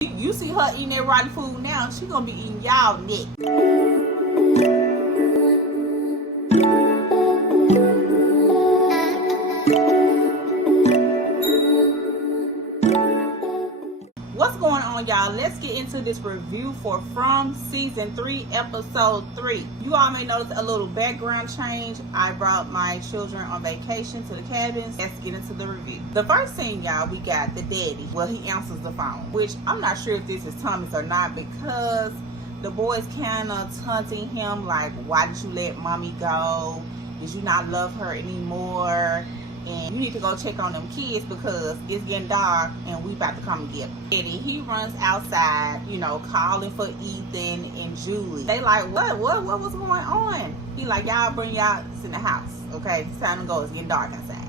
You see her eating that rotten food now, she gonna be eating y'all next. What's going on, y'all? Let's get into this review for From Season 3, Episode 3. You all may notice a little background change. I brought my children on vacation to the cabins. Let's get into the review. The first scene, y'all, we got the daddy. Well, he answers the phone, which I'm not sure if this is Thomas or not, because the boys kind of taunting him like, why did you let mommy go? Did you not love her anymore? And you need to go check on them kids because it's getting dark and we about to come and get them. And he runs outside, you know, calling for Ethan and Julie. They like, what was going on? He like, y'all bring y'all in the house, okay? It's time to go. It's getting dark outside.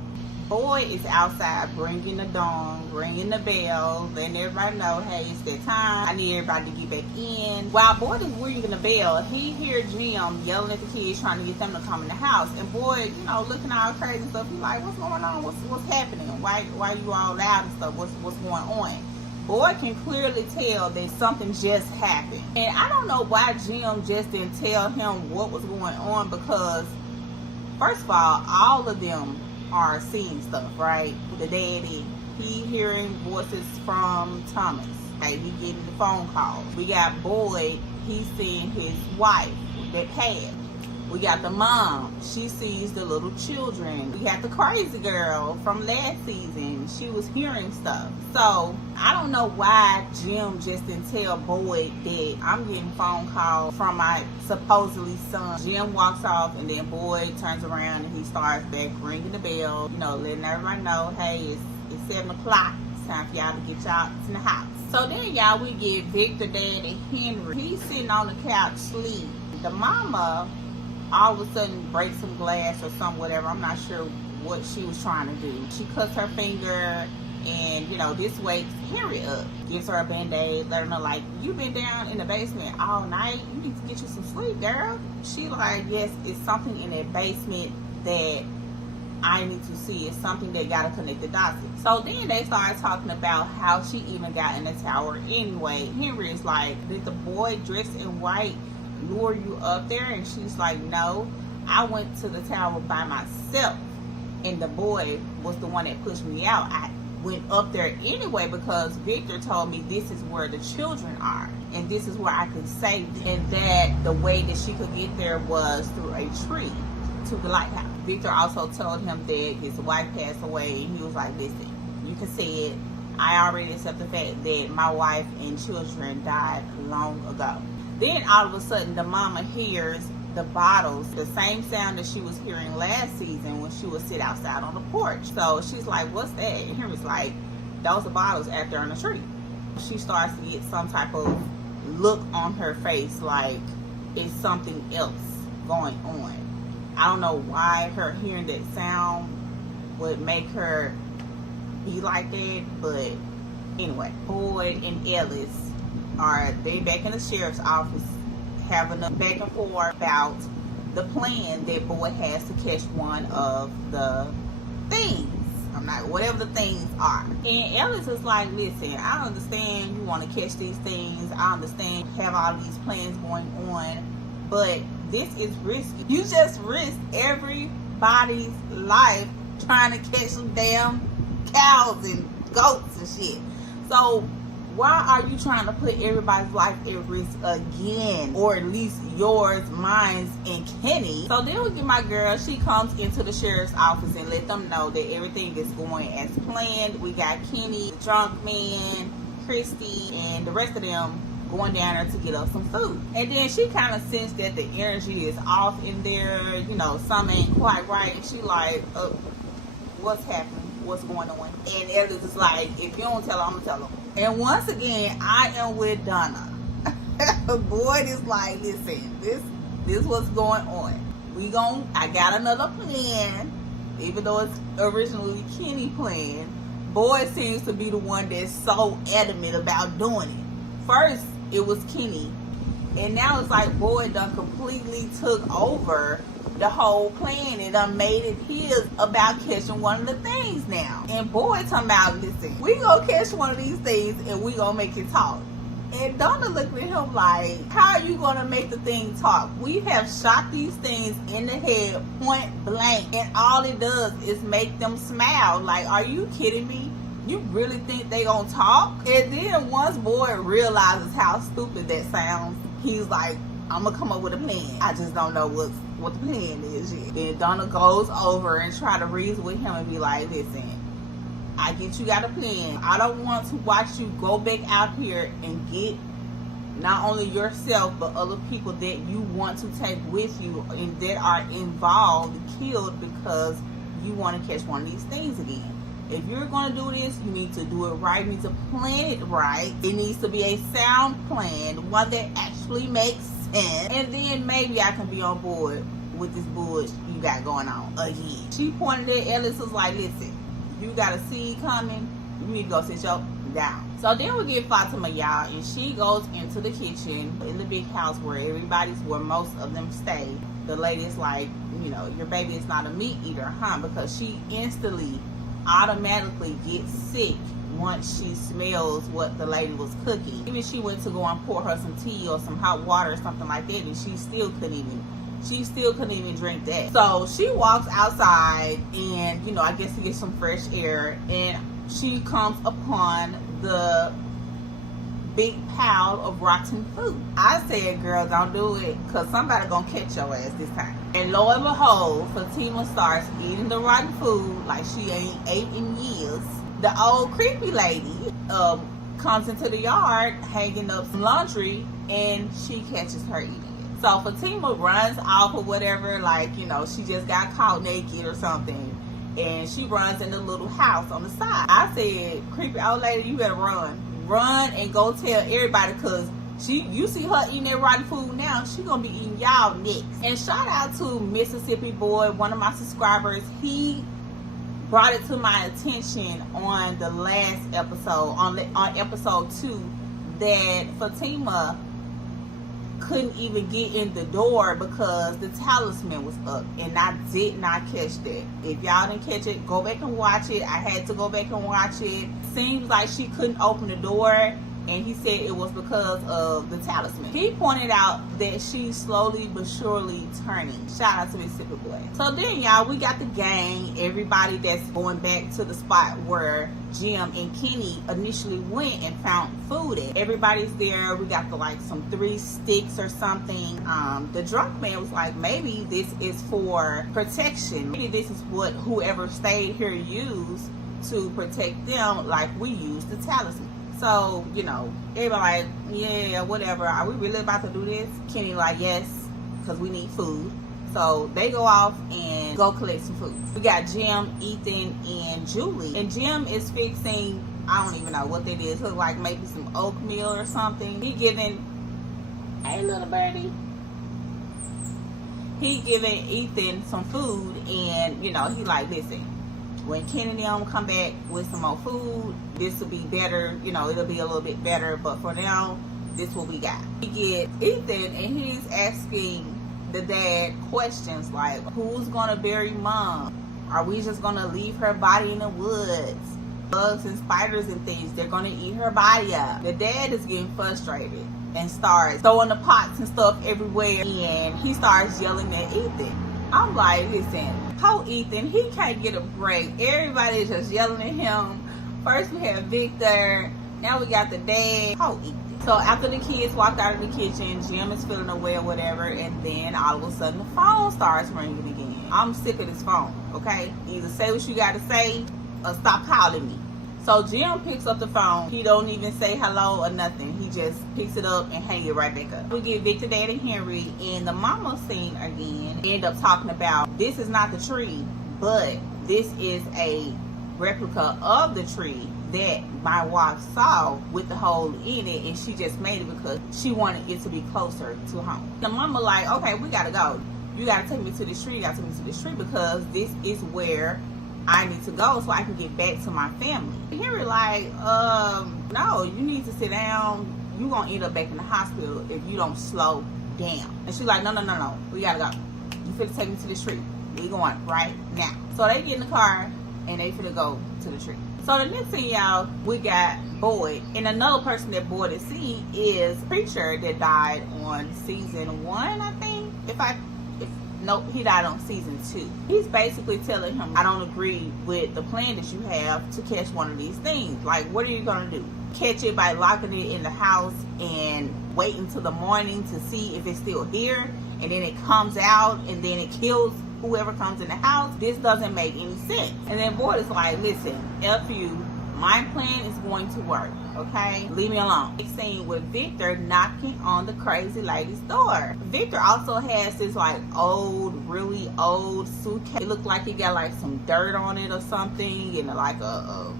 Boy is outside bringing the dong, ringing the bell, letting everybody know, hey, it's that time. I need everybody to get back in. While Boy is ringing the bell, he hears Jim yelling at the kids, trying to get them to come in the house. And Boy, you know, looking all crazy and stuff. He's like, what's going on? What's happening? Why you all loud and stuff? What's going on? Boy can clearly tell that something just happened. And I don't know why Jim just didn't tell him what was going on, because first of all of them are seeing stuff, right? The daddy, he hearing voices from Thomas. Hey, he getting the phone call. We got Boyd, he's seeing his wife that passed. We got the mom, she sees the little children. We got the crazy girl from last season, she was hearing stuff. So I don't know why Jim just didn't tell Boyd that I'm getting phone calls from my supposedly son. Jim walks off and then Boyd turns around and he starts back ringing the bell, you know, letting everybody know, hey, it's 7 o'clock. It's time for y'all to get y'all in the house. So then, y'all, we get Victor, Dad, and Henry. He's sitting on the couch sleep. The mama all of a sudden breaks some glass or some whatever. I'm not sure what she was trying to do. She cuts her finger and, you know, this wakes Henry up. Gives her a band-aid, let her know, like, you been down in the basement all night. You need to get you some sleep, girl. She like, yes, it's something in that basement that I need to see. It's something that gotta connect the dots. So then they started talking about how she even got in the tower anyway. Henry is like, did the boy dressed in white lure you up there? And she's like, no, I went to the tower by myself and the boy was the one that pushed me out. I went up there anyway because Victor told me this is where the children are and this is where I can save them, and that the way that she could get there was through a tree to the lighthouse. Victor also told him that his wife passed away and he was like, listen, you can say it, I already accept the fact that my wife and children died long ago. Then all of a sudden the mama hears the bottles, the same sound that she was hearing last season when she would sit outside on the porch. So she's like, what's that? And Henry's like, those are bottles out there on the tree. She starts to get some type of look on her face like it's something else going on. I don't know why her hearing that sound would make her be like that, but anyway, Boyd and Ellis they back in the sheriff's office having a back and forth about the plan that Boyd has to catch one of the things. Whatever the things are. And Ellis is like, listen, I understand you want to catch these things. I understand you have all these plans going on, but this is risky. You just risked everybody's life trying to catch some damn cows and goats and shit. So why are you trying to put everybody's life at risk again? Or at least yours, mine's, and Kenny. So then we get my girl. She comes into the sheriff's office and let them know that everything is going as planned. We got Kenny, the drunk man, Christy, and the rest of them going down there to get us some food. And then she kind of sensed that the energy is off in there. You know, something ain't quite right. And she like, oh, what's happening? What's going on? And Ellis is like, if you don't tell her, I'm gonna tell her. And once again, I am with Donna. Boyd is like, listen, this what's going on. I got another plan, even though it's originally Kenny's plan. Boyd seems to be the one that's so adamant about doing it. First, it was Kenny, and now it's like Boyd done completely took over the whole plan and done made it his about catching one of the things now. And boy talking about, listen, we gonna catch one of these things and we gonna make it talk. And Donna looked at him like, how are you gonna make the thing talk? We have shot these things in the head point blank, and all it does is make them smile. Like, are you kidding me? You really think they gonna talk? And then once boy realizes how stupid that sounds, he's like, I'm gonna come up with a plan. I just don't know what the plan is yet. Then Donna goes over and try to reason with him and be like, listen, I get you got a plan. I don't want to watch you go back out here and get not only yourself but other people that you want to take with you and that are involved killed because you want to catch one of these things again. If you're going to do this, you need to do it right. You need to plan it right. It needs to be a sound plan, one that actually makes sense. And then maybe I can be on board with this bullshit you got going on again. She pointed at Ellis, was like, listen, you got a seed coming, you need to go sit your down. So then we get Fatima, y'all, and she goes into the kitchen in the big house where most of them stay. The lady's like, you know, your baby is not a meat eater, huh? Because she instantly, automatically gets sick once she smells what the lady was cooking. Even she went to go and pour her some tea or some hot water or something like that, and she still couldn't even drink that. So she walks outside and, you know, I guess to get some fresh air, and she comes upon the big pile of rotten food. I said, girl, don't do it, because somebody gonna catch your ass this time. And lo and behold, Fatima starts eating the rotten food like she ain't ate in years. The old creepy lady comes into the yard hanging up some laundry, and she catches her eating. So Fatima runs off or whatever, like, you know, she just got caught naked or something. And she runs in the little house on the side. I said, creepy old lady, you better run. Run and go tell everybody, because you see her eating that rotten food now, she gonna be eating y'all next. And shout out to Mississippi Boy, one of my subscribers. He brought it to my attention on the last episode, on episode 2, that Fatima couldn't even get in the door because the talisman was up, and I did not catch that. If y'all didn't catch it, go back and watch it. I had to go back and watch it. Seems like she couldn't open the door, and he said it was because of the talisman. He pointed out that she's slowly but surely turning. Shout out to Mississippi Boy. So then, y'all, we got the gang, everybody that's going back to the spot where Jim and Kenny initially went and found food at. Everybody's there. We got some 3 sticks or something. The drunk man was like, maybe this is for protection. Maybe this is what whoever stayed here used to protect them, like we used the talisman. So, you know, everybody like, yeah, whatever. Are we really about to do this? Kenny like, yes, because we need food. So they go off and go collect some food. We got Jim, Ethan, and Julie. And Jim is fixing, I don't even know what that is. Look like maybe some oatmeal or something. He giving, hey little birdie. He giving Ethan some food, and, you know, he like, listen, when Kenny and them come back with some more food, this will be better. You know, it'll be a little bit better. But for now, this is what we got. We get Ethan, and he's asking the dad questions like, who's gonna bury mom? Are we just gonna leave her body in the woods? Bugs and spiders and things, they're gonna eat her body up. The dad is getting frustrated and starts throwing the pots and stuff everywhere, and he starts yelling at Ethan. I'm like, listen, poor Ethan, he can't get a break. Everybody's just yelling at him. First we have Victor, now we got the dad. Poor Ethan. So after the kids walked out of the kitchen, Jim is feeling away or whatever, and then all of a sudden the phone starts ringing again. I'm sick of this phone, okay? Either say what you gotta say or stop calling me. So Jim picks up the phone. He don't even say hello or nothing. He just picks it up and hang it right back up. We get Victor, Dad, and Henry in the mama scene again. They end up talking about, this is not the tree, but this is a replica of the tree that my wife saw with the hole in it, and she just made it because she wanted it to be closer to home. The mama like, okay, we gotta go. You gotta take me to this tree. You gotta take me to this tree because this is where I need to go so I can get back to my family. Henry like, no, you need to sit down. You gonna end up back in the hospital if you don't slow down. And she's like, no, we gotta go. you finna take me to the tree. We going right now. So they get in the car and they finna go to the tree. So the next thing, y'all, we got Boyd. And another person that Boyd is seeing is Preacher that died on season 1, I think. No, he died on season 2. He's basically telling him, I don't agree with the plan that you have to catch one of these things. Like, what are you gonna do? Catch it by locking it in the house and wait until the morning to see if it's still here, and then it comes out and then it kills whoever comes in the house? This doesn't make any sense. And then Boyd is like, listen, F you, my plan is going to work, okay? Leave me alone. Next scene with Victor knocking on the crazy lady's door. Victor also has this like really old suitcase. It looked like he got like some dirt on it or something, and like a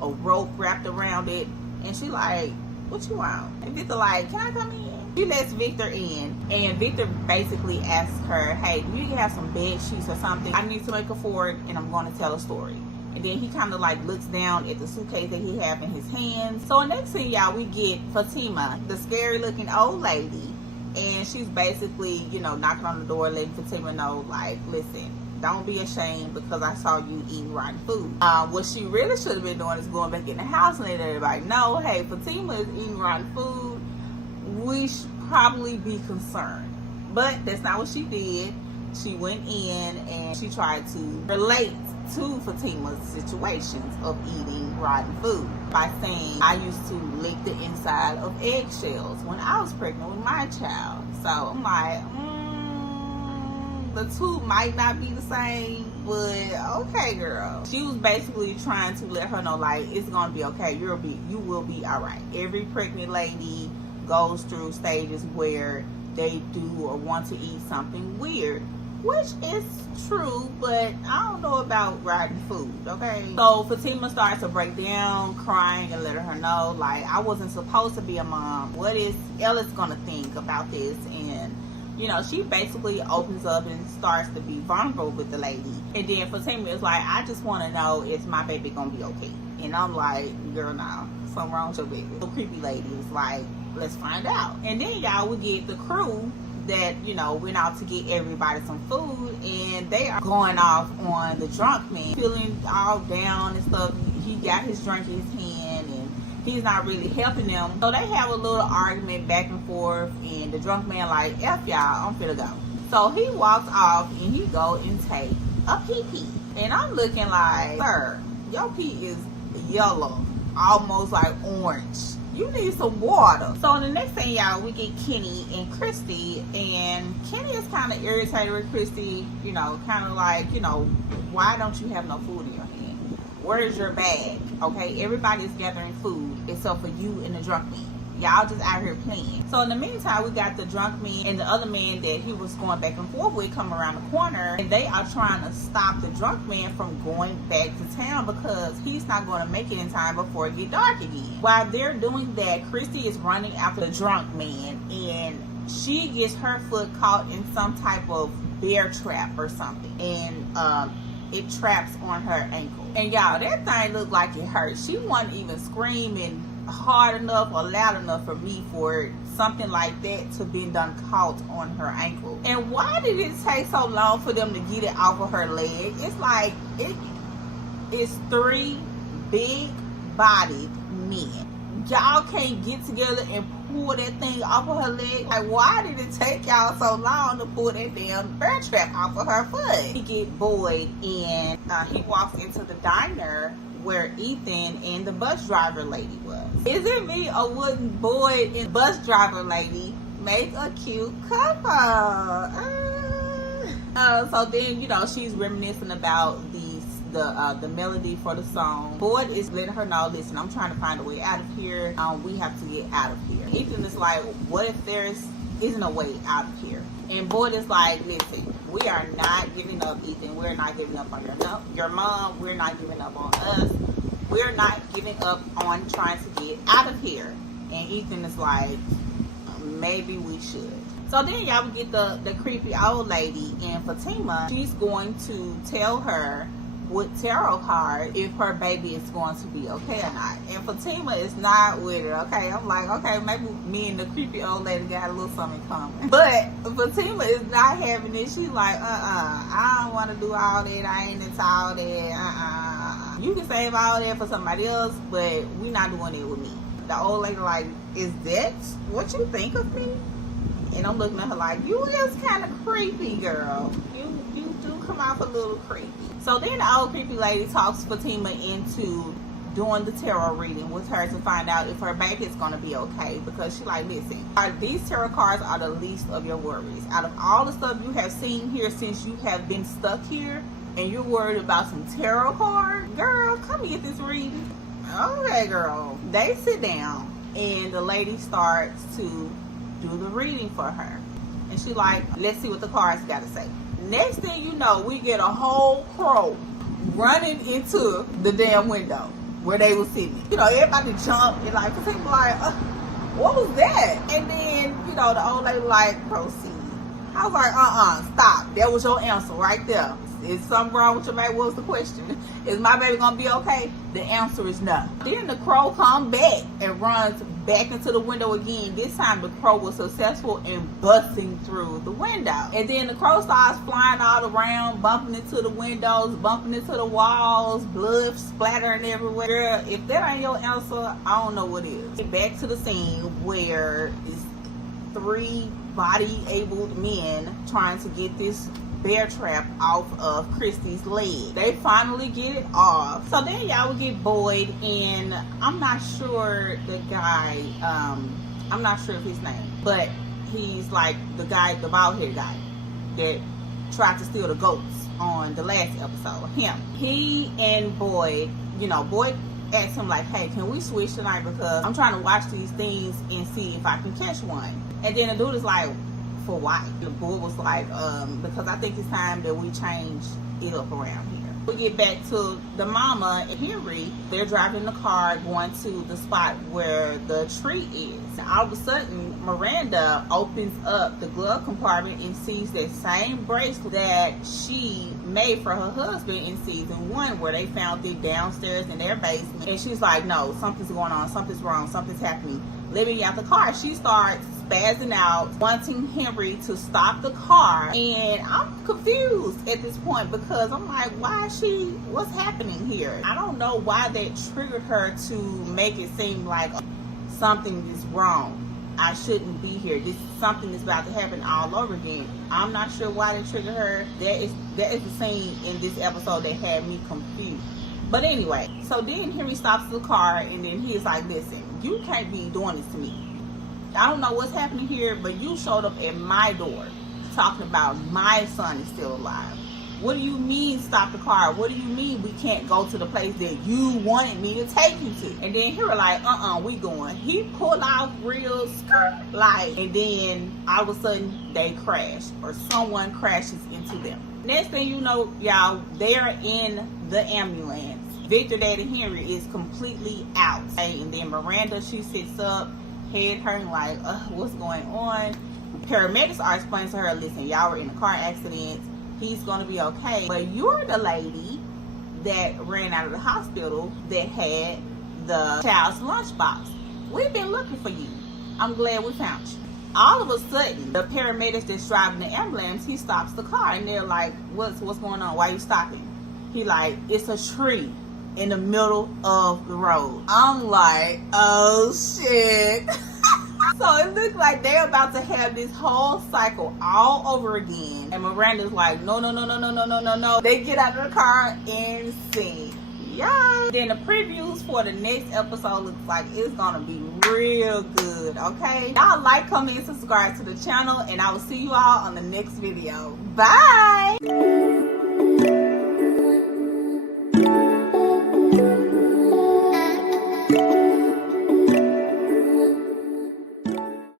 rope wrapped around it. And she like, what you want? And Victor like, can I come in? She lets Victor in, and Victor basically asks her, hey, do you have some bed sheets or something? I need to make a fort, and I'm going to tell a story. And then he kind of like looks down at the suitcase that he have in his hands. So next thing, y'all, we get Fatima, the scary looking old lady, and she's basically, you know, knocking on the door, letting Fatima know, like, listen, don't be ashamed because I saw you eating rotten food. What she really should have been doing is going back in the house and letting everybody know, hey, Fatima is eating rotten food. We should probably be concerned. But that's not what she did. She went in and she tried to relate to Fatima's situations of eating rotten food by saying, I used to lick the inside of eggshells when I was pregnant with my child. So I'm like, the two might not be the same, but okay, girl. She was basically trying to let her know, like, it's gonna be okay. You will be all right. Every pregnant lady goes through stages where they do or want to eat something weird, which is true, but I don't know about rotten food, okay? So Fatima starts to break down, crying, and letting her know, like, I wasn't supposed to be a mom. What is Ellis gonna think about this? And you know, she basically opens up and starts to be vulnerable with the lady. And then Fatima is like, I just want to know, is my baby gonna be okay? And I'm like, girl, nah, something wrong with your baby. The creepy lady is like, let's find out. And then, y'all, we get the crew that, you know, went out to get everybody some food, and they are going off on the drunk man, feeling all down and stuff. He got his drink in his hand, and he's not really helping them. So they have a little argument back and forth, and the drunk man like, F y'all, I'm finna go. So he walks off and he go and take a pee-pee. And I'm looking like, sir, your pee is yellow, almost like orange. You need some water. So the next thing, y'all, we get Kenny and Christy, and Kenny is kind of irritated with Christy, you know, kind of like, you know, why don't you have no food in your hand? Where's your bag? Okay, everybody's gathering food except for you and the drunk man. Y'all just out here playing. So in the meantime, we got the drunk man and the other man that he was going back and forth with come around the corner, and they are trying to stop the drunk man from going back to town because he's not going to make it in time before it get dark again. While they're doing that, Christy is running after the drunk man, and she gets her foot caught in some type of bear trap or something, and it traps on her ankle. And y'all, that thing looked like it hurt. She wasn't even screaming hard enough or loud enough for me for something like that to be done caught on her ankle. And why did it take so long for them to get it off of her leg? It's like it's three big bodied men. Y'all can't get together and pull that thing off of her leg. Like, why did it take y'all so long to pull that damn bear trap off of her foot? He get Boyd, and he walks into the diner where Ethan and the bus driver lady was. Is it me, or wouldn't Boyd and bus driver lady make a cute couple? So then, you know, she's reminiscing about the melody for the song. Boyd is letting her know, listen, I'm trying to find a way out of here. We have to get out of here. Ethan is like, what if there isn't a way out of here? And Boyd is like, listen, we are not giving up, Ethan. We're not giving up on your mom. We're not giving up on us. We're not giving up on trying to get out of here. And Ethan is like, maybe we should. So then, y'all, we get the creepy old lady, and Fatima, she's going to tell her with tarot cards if her baby is going to be okay or not. And Fatima is not with it, okay? I'm like, okay, maybe me and the creepy old lady got a little something coming. But Fatima is not having it. She's like, I don't want to do all that. I ain't into all that. You can save all that for somebody else, but we not doing it with me. The old lady like, is that what you think of me? And I'm looking at her like, you is kind of creepy, girl. You do come off a little creepy. So then the old creepy lady talks Fatima into doing the tarot reading with her to find out if her baby is going to be okay. Because she like, listen, these tarot cards are the least of your worries. Out of all the stuff you have seen here since you have been stuck here, and you're worried about some tarot cards, girl, come get this reading. Okay, girl. They sit down and the lady starts to do the reading for her. And she like, let's see what the cards got to say. Next thing you know, we get a whole crow running into the damn window where they were sitting. You know, everybody jumped and like, people like, what was that? And then, you know, the old lady like, proceed. I was like, stop. That was your answer right there. Is something wrong with your baby? What was the question? Is my baby gonna be okay? The answer is no. Then the crow comes back and runs back into the window again. This time the crow was successful in busting through the window. And then the crow starts flying all around, bumping into the windows, bumping into the walls, blood splattering everywhere. Girl, if that ain't your answer, I don't know what is. Get back to the scene where it's 3 body-abled men trying to get this bear trap off of Christy's leg. They finally get it off. So then y'all would get Boyd, and I'm not sure the guy, I'm not sure of his name, but he's like the guy, the bald-headed guy that tried to steal the goats on the last episode. Him. He and Boyd, you know, Boyd asked him like, hey, can we switch tonight because I'm trying to watch these things and see if I can catch one. And then the dude is like, for why? The boy was like, because I think it's time that we change it up around here. We get back to the mama and Henry. They're driving the car going to the spot where the tree is. And all of a sudden, Miranda opens up the glove compartment and sees that same bracelet that she made for her husband in season 1, where they found it downstairs in their basement. And she's like, no, something's going on, something's wrong, something's happening. Let me out the car. She starts spazzing out, wanting Henry to stop the car. And I'm confused at this point because I'm like, why is she, what's happening here? I don't know why that triggered her to make it seem like something is wrong. I shouldn't be here. Something is about to happen all over again. I'm not sure why that triggered her. That is the scene in this episode that had me confused. But anyway, so then Henry stops the car and then he's like, listen, you can't be doing this to me. I don't know what's happening here, but you showed up at my door talking about my son is still alive. What do you mean stop the car? What do you mean we can't go to the place that you wanted me to take you to? And then Henry like, we going. He pulled off real skirt like, and then all of a sudden they crash, or someone crashes into them. Next thing you know, y'all, they're in the ambulance. Victor, Daddy Henry is completely out. And then Miranda, she sits up, head hurting like, what's going on? Paramedics are explaining to her, listen, y'all were in a car accident. He's going to be okay. But you're the lady that ran out of the hospital that had the child's lunchbox. We've been looking for you. I'm glad we found you. All of a sudden, the paramedics that's driving the ambulance, he stops the car and they're like, what's going on? Why are you stopping? He like, it's a tree in the middle of the road. I'm like, oh shit. So it looks like they're about to have this whole cycle all over again. And Miranda's like, no. They get out of the car and sing. Yay! Then the previews for the next episode looks like it's gonna be real good, okay? Y'all like, comment, and subscribe to the channel, and I will see you all on the next video. Bye!